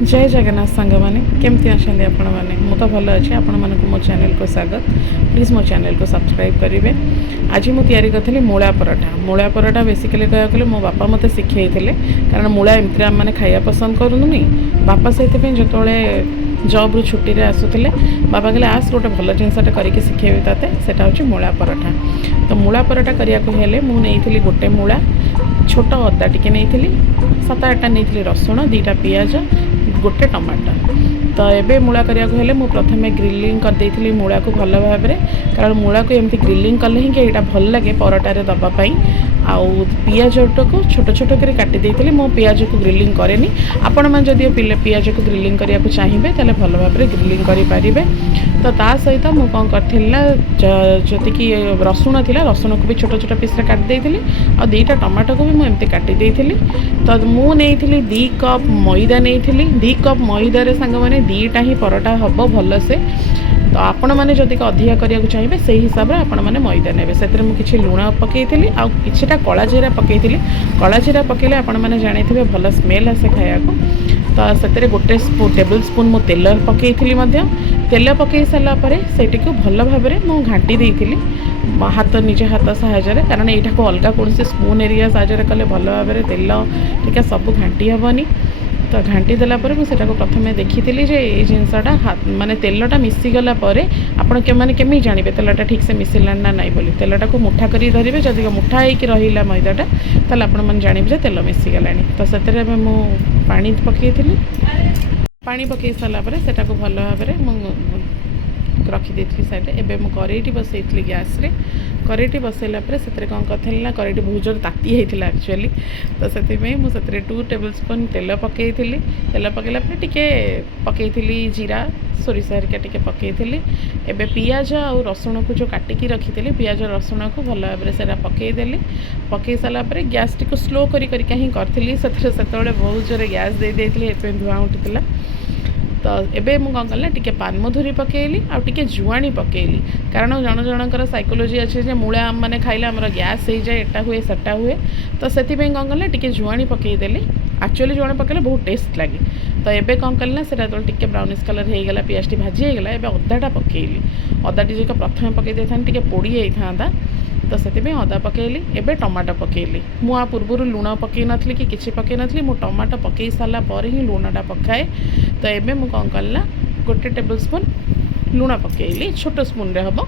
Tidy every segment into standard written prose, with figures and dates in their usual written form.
जय जगन्नाथ सांग मैंने केमती अच्छा आपण मैंने मु तो भल अच्छे आपण मानक मो चैनल को स्वागत। प्लीज़ मो चैनल को सब्सक्राइब करेंगे। आज मुझे तैयारी करी मूला पराठा बेसिकली कह मो बापा मत शिखे कारण मूला एमती आम मैंने खाया पसंद करूनी बापा से जो जॉब रु छुट्टी रे आसुले बाबा कहले आस गोटे भल जिनसटे करके शिखेबी तते सेटा होची मूला पराठा। तो मूला पराठा करिया को हेले मु नेइथिली गोटे मूला छोट अदा टिके नेइथिली 7-8टा नेइथिली रसुण 2टा पियाज गोटे टमाटर। तो एबे मूला करिया को हेले मु प्रथमे ग्रिलिंग कर देइथिली मूला को भल भाव में कारण मूला को एमती ग्रिलिंग कले ही एटा भल लगे पराठारे दबा पई। आउ पियाज को छोट छोट कर काटी देइथिली मो पियाज को ग्रिलिंग करेनी आपण मन जदि पियाज को ग्रिलिंग करिया को चाहिए ताले भल भाव में ग्रिलिंग करि पारिबे। तो ता सहित मु कौन करथिला जति कि रसुण थिला रसुण को भी छोट छोट पीस रे काट देइथिली आ 2टा टमाटर को भी मु एमती काटी देइथिली। तो मु नेइथिली 2 कप मैदा नेइथिली 2 कप मैदा रे संग माने 2टा ही पराठा हबो भल से। तो आपण मैंने जदि अधिका करिया चाहिए से हिसाब से आपण मैंने मैदा ने से मुझे लुण पकईली आउ किछिटा कला जीरा पकईली। कला जीरा पकईले आपण मैंने जानी भल स्मेल आसे खाया को। तो से गोटे टेबल स्पून मु तेल पकईली तेल पकई सारापर से भल भाव में मु घाटी देती हाथ निजे हाथ साहाय्य कारण यहाँ को अलग कौन स्पून एरिया साहाय्य कले भल भाव में तेल टिके सब घाटी हेनी। तो घाटी देला मुझे प्रथम देखी ये जिनसटा हाथ माने तेलटा मिसीगला आपण के माने केमी जानबे तेलटा ठीक से मिसिला ना नाई बोली तेलटा को मुठा करी धरिबे जदि मुठा होइकी रहिला मैदाटा ताले आपण माने जानबे जे तेल मिसीगलानी। तो सेतरे मु पानी पकईली पानी पकई सारा पर सेटा को भल भाव में रखी साइड एबे मु करेटी बसईली गैस रे करेटी बसैला से कौन करी ना करेटी बहुत जोर ताती होता एक्चुअली। तो से मुझे 2 टेबल स्पून तेल पकई तेल पकईला टिके पकई जीरा सोरिष हरिका टिके पकई एबे पियाज और रसुण को जो काटिकी रखी पियाज रसुण को भल भाव में से पकईदेली पकई सारापर गैस टी स्लो करी ही करी से बहुत जोर गैस दे देती धुआं उठुला। तो एबे मु कौन कल टिके पानमधुरी पकईली आउ टिके जुआणी पकईली कारण जन जनकर साइकोलोजी अच्छे जे मूला आम मैंने खाइले आमर गैस हो जाए एटा हुए सेटा हुए। तो से कौन कल टिके जुआणी पकईदेली एक्चुअली जुआणी पकईले बहुत टेस्ट लगे। तो एबे कौन कल ना से टिके ब्राउनिश कलर हो गला पियाज टी भाजी होगा एबे अदाटा पकईली अदा टी जो प्रथम पकई देता टिके पोड़ी जाता। तो से अदा पकईली एबे टमाटो पकईली मु आ पूर्व लुण पकई नथली कि किछि पकई नथली मु टमाटो पकई सारा पर ही लुणटा पकाए। तो एबे मु कौन कला गोटे टेबल स्पून लुण पकईली छोट स्पून रे हम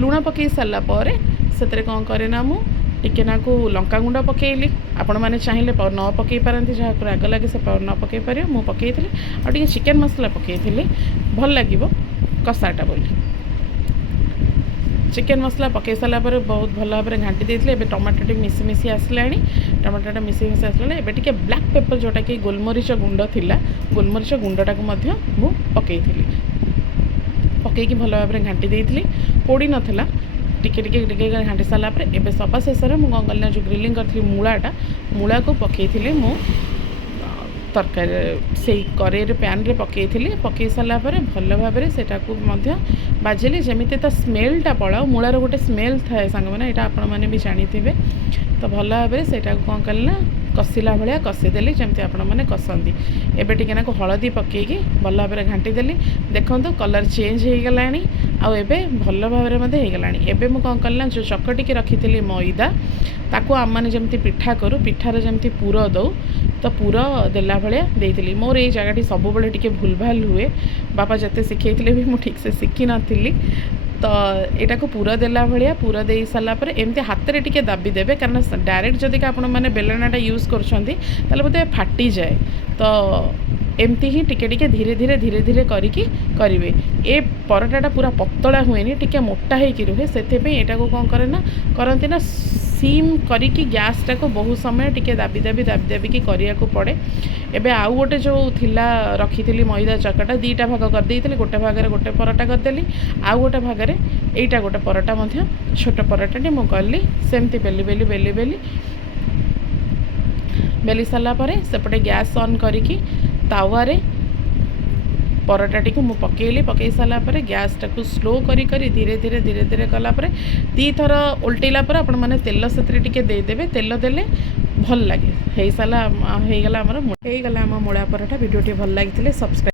लुण पकई सारा पर से कौन करे ना मु टिके नाकू लंका गुंड पकईली आपण मैंने चाहिए न पकई पारती जहाँ राग लगे से न पकई पारे मु पकई और टिके चिकेन मसला पकई भल लगे कषाटा बोली चिकेन मसला पकई सारा बहुत भल भाव में घाटी देते एबे टमाटो मिसी मिसी आसला टमाटोटा मिसी मिसी आसला एबे टिके ब्लैक पेपर जोटा कि गोलमरीच गुंड थिला गोलमरीच गुंडटा को मध्य मु पकईली पकईकी भल भाव में घाटी देती पोड़ी नाला टिके टिके टिके घाटी सारा एबे सफा शेष में मुझे कौन कल जो ग्रिलिंग करी मूला को पकईली मु तरकारी से कड़े पैन रे पकई सारा भल भाव में सेटा को बाजिली जमी स्मेलटा पड़ा मूलार गोटे स्मेल थाए सांग मैंने यहाँ आपण मैंने भी जानी थे। तो भल भाव में सेटा कौन कल ना कषिला भाया कषिदेली जमी आपण मैंने कसती एबे टिके ना हलदी पकईकी भल भाव में घाटी देली देखो कलर चेंज हो गला आबे भल भाव में होगला। एबे मु कौन कल ना जो चकटिकी रखी मैदा ताको आम मैंने जमी पिठा करूँ पिठार जमी पुर दौ तो पुर देला भाया देती मोर ये जगह सब बड़े टिके भूल भाल हुए बापा जिते शिखे भी मुझे ठीक से शिखी नी। तो यहाँ को पूरा देला भाया पूरा दे सारापर एमती हाथ में टिके दाबी देवे कारण डायरेक्ट जदि आपण मैंने बेलनाटा यूज कर बोधे फाटी जाए। तो एमती ही टिके टिके धीरे धीरे धीरे धीरे करिकी करिवे ए पराठाटा पूरा पतला हुए टिके मोटा होइकी रुहे से यहाँ को कौन करे ना करती ना सीम करिकी गैसटा को बहुत समय टिके दाबी दाबी दाबी दाबी करिया को पड़े। एबे आउ गोटे जो थिला रखी मैदा चकटा 2टा भाग कर देइथिली गोटे भागरे गोटे पराठा करदेली आउ गोटे भागरे एइटा गोटे पराठा मध्य छोट पराठाटी मु कली सेमती बेली बेली बेली बेली बेली सारा पर सेपटे गैस ऑन करिकी तावारे ପରଟାଟି ମୁଁ ପକେଇ ସାରିଲା ପରେ ଗ୍ୟାସ୍ଟାକୁ ସ୍ଲୋ କରି ଧୀରେ ଧୀରେ କଲା ପରେ 2 ଥର ଓଲଟେଇଲା ପରେ ଆପଣମାନେ ତେଲ ସେଥିରେ ଟିକେ ଦେଇଦେବେ। ତେଲ ଦେଲେ ଭଲ ଲାଗେ। ହେଇଗଲା ଆମର ମୂଳା ପରଟା। ଭିଡ଼ିଓଟି ଭଲ ଲାଗିଥିଲେ ସବସ୍କ୍ରାଇବ୍